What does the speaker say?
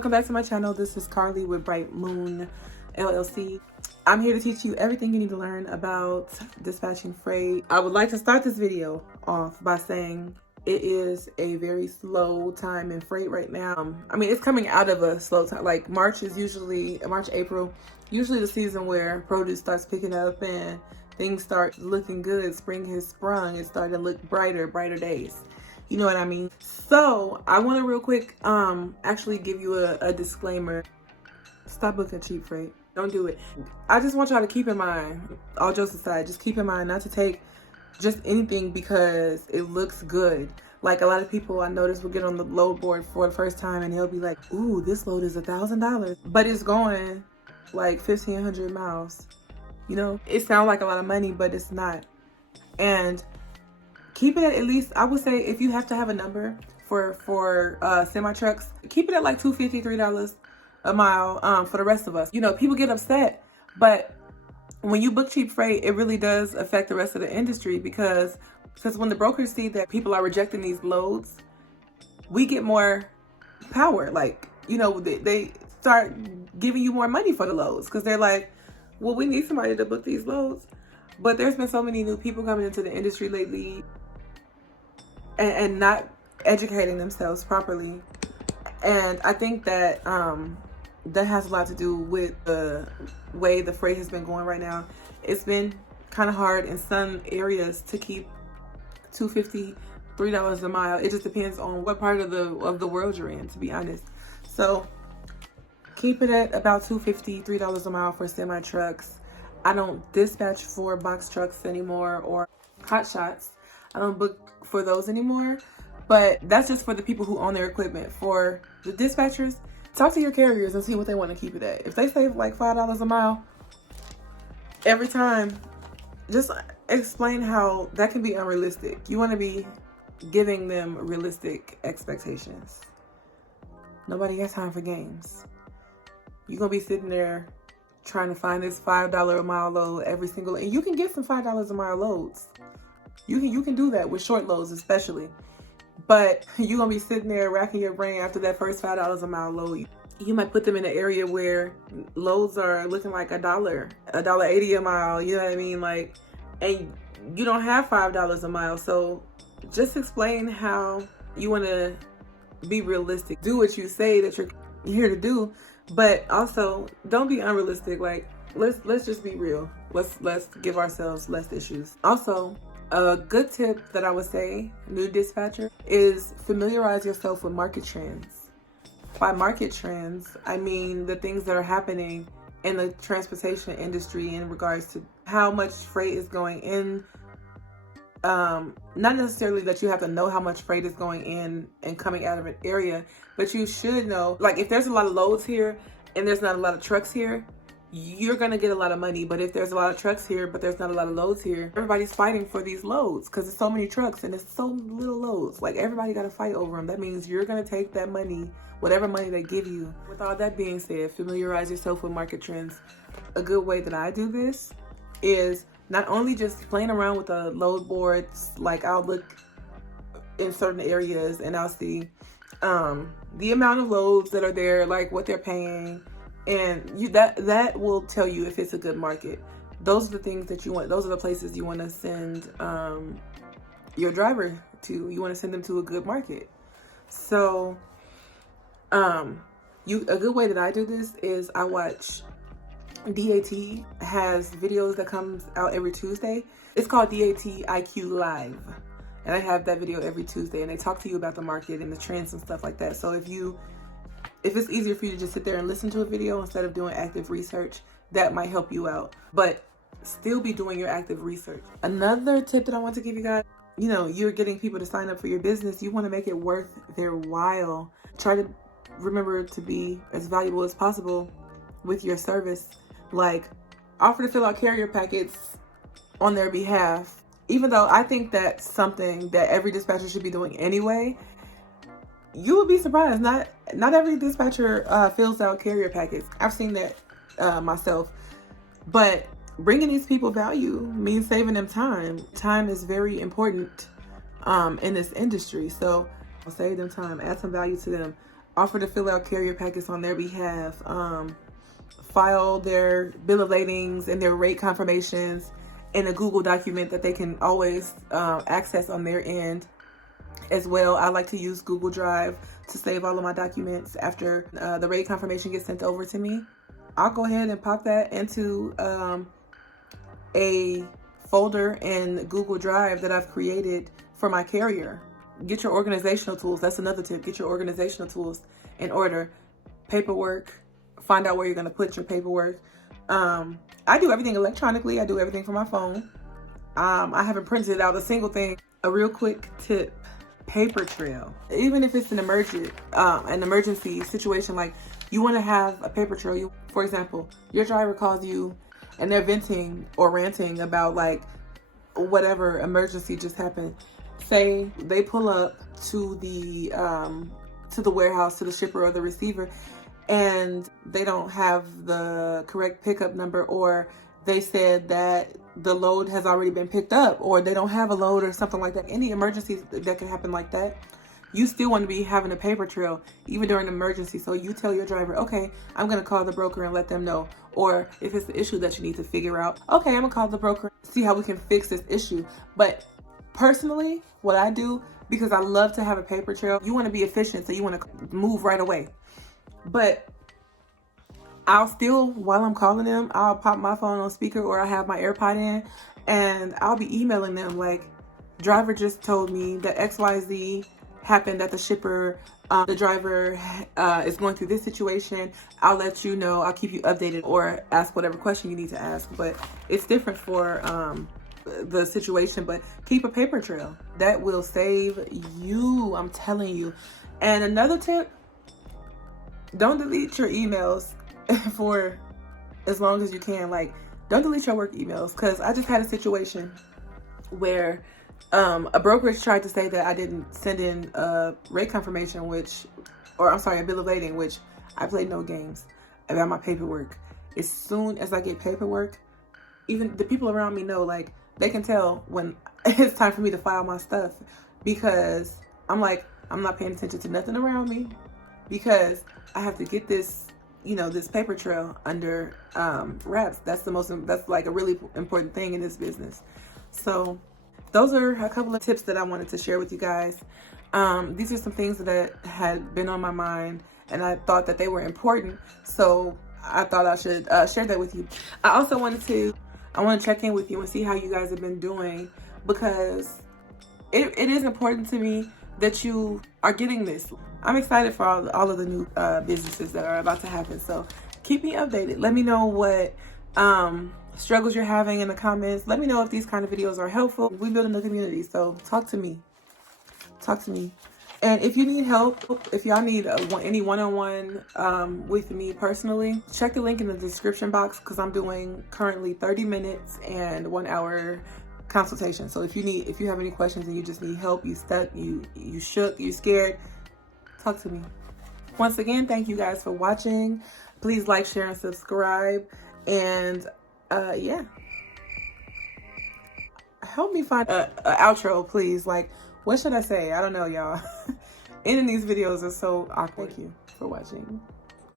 Welcome back to my channel. This is Carly with Bright Moon LLC. I'm here to teach you everything you need to learn about dispatching freight. I would like to start this video off by saying it is a very slow time in freight right now. I mean, it's coming out of a slow time. Like March, April, usually the season where produce starts picking up and things start looking good. Spring has sprung. It's starting to look brighter days. You know what I mean? So I want to real quick actually give you a disclaimer. Stop booking cheap freight. Don't do it. I just want y'all to keep in mind, all jokes aside, just keep in mind not to take just anything because it looks good. Like a lot of people I notice will get on the load board for the first time and they'll be like, ooh, this load is $1,000, but it's going like 1,500 miles. You know, it sounds like a lot of money, but it's not. And keep it at least, I would say, if you have to have a number for semi trucks, keep it at like $2.50, $3 a mile for the rest of us. You know, people get upset, but when you book cheap freight, it really does affect the rest of the industry because when the brokers see that people are rejecting these loads, we get more power. Like, you know, they start giving you more money for the loads because they're like, well, we need somebody to book these loads. But there's been so many new people coming into the industry lately and not educating themselves properly. And I think that that has a lot to do with the way the freight has been going right now. It's been kind of hard in some areas to keep $2.50, $3 a mile. It just depends on what part of the world you're in, to be honest. So keep it at about $2.50, $3 a mile for semi trucks. I don't dispatch for box trucks anymore or hot shots. I don't book for those anymore, but that's just for the people who own their equipment. For the dispatchers, talk to your carriers and see what they want to keep it at. If they save like $5 a mile every time, just explain how that can be unrealistic. You want to be giving them realistic expectations. Nobody has time for games. You're going to be sitting there trying to find this $5 a mile load every single, and you can get some $5 a mile loads. You can do that with short loads especially. But you're going to be sitting there racking your brain after that first $5 a mile load. You might put them in an area where loads are looking like $1.80 a mile, you know what I mean? Like, and you don't have $5 a mile. So just explain how you want to be realistic. Do what you say that you're here to do, but also don't be unrealistic. Like, let's just be real. Let's give ourselves less issues. Also, a good tip that I would say, new dispatcher, is familiarize yourself with market trends. By market trends, I mean the things that are happening in the transportation industry in regards to how much freight is going in. Not necessarily that you have to know how much freight is going in and coming out of an area, but you should know, like, if there's a lot of loads here and there's not a lot of trucks here, you're gonna get a lot of money. But if there's a lot of trucks here but there's not a lot of loads here, everybody's fighting for these loads because there's so many trucks and there's so little loads. Like, everybody got to fight over them. That means you're gonna take that money, whatever money they give you. With all that being said, familiarize yourself with market trends. A good way that I do this is not only just playing around with the load boards. Like, I'll look in certain areas and I'll see the amount of loads that are there, like what they're paying, and that will tell you if it's a good market. Those are the things that you want. Those are the places you want to send your driver to. You want to send them to a good market. So a good way that I do this is I watch DAT has videos that comes out every Tuesday. It's called DAT IQ Live. And I have that video every Tuesday, and they talk to you about the market and the trends and stuff like that. So if it's easier for you to just sit there and listen to a video instead of doing active research, that might help you out. But still be doing your active research. Another tip that I want to give you guys, you know, you're getting people to sign up for your business. You want to make it worth their while. Try to remember to be as valuable as possible with your service. Like, offer to fill out carrier packets on their behalf. Even though I think that's something that every dispatcher should be doing anyway, you would be surprised. Not every dispatcher fills out carrier packets. I've seen that myself. But bringing these people value means saving them time. Time is very important in this industry. So save them time, add some value to them. offer to fill out carrier packets on their behalf, file their bill of ladings and their rate confirmations in a Google document that they can always access on their end. As well, I like to use Google Drive to save all of my documents after the rate confirmation gets sent over to me. I'll go ahead and pop that into a folder in Google Drive that I've created for my carrier. Get your organizational tools. That's another tip. Get your organizational tools in order. Paperwork. Find out where you're going to put your paperwork. I do everything electronically. I do everything from my phone. I haven't printed out a single thing. A real quick tip. Paper trail. Even if it's an emergency situation, like you want to have a paper trail. For example, your driver calls you and they're venting or ranting about like whatever emergency just happened. Say they pull up to the warehouse, to the shipper or the receiver, and they don't have the correct pickup number, or they said that the load has already been picked up, or they don't have a load or something like that. Any emergencies that can happen like that, you still want to be having a paper trail even during an emergency. So you tell your driver, okay, I'm going to call the broker and let them know. Or if it's an issue that you need to figure out, okay, I'm going to call the broker, see how we can fix this issue. But personally, what I do, because I love to have a paper trail, you want to be efficient, so you want to move right away. But I'll still, while I'm calling them, I'll pop my phone on speaker, or I have my AirPod in, and I'll be emailing them like, driver just told me that XYZ happened at the shipper. The driver is going through this situation. I'll let you know. I'll keep you updated, or ask whatever question you need to ask. But it's different for the situation. But keep a paper trail. That will save you. I'm telling you. And another tip, don't delete your emails for as long as you can. Like, don't delete your work emails, because I just had a situation where a brokerage tried to say that I didn't send in a rate confirmation, a bill of lading, which I play no games about my paperwork. As soon as I get paperwork, even the people around me know, like, they can tell when it's time for me to file my stuff, because I'm like, I'm not paying attention to nothing around me, because I have to get this, this paper trail under wraps. That's like a really important thing in this business. So those are a couple of tips that I wanted to share with you guys. These are some things that had been on my mind, and I thought that they were important, so I thought I should share that with you. I also want to check in with you and see how you guys have been doing, because it is important to me that you are getting this. I'm excited for all of the new businesses that are about to happen. So keep me updated. Let me know what struggles you're having in the comments. Let me know if these kind of videos are helpful. We build a community, so talk to me. And if you need help, if y'all need any one-on-one with me personally, check the link in the description box, because I'm doing currently 30 minutes and 1 hour consultation. So if you have any questions and you just need help, you stuck, you shook, you scared, talk to me. Once again, thank you guys for watching. Please like, share, and subscribe. And yeah, help me find a outro, please. Like, what should I say? I don't know, y'all. Ending these videos is so awkward. Thank you for watching.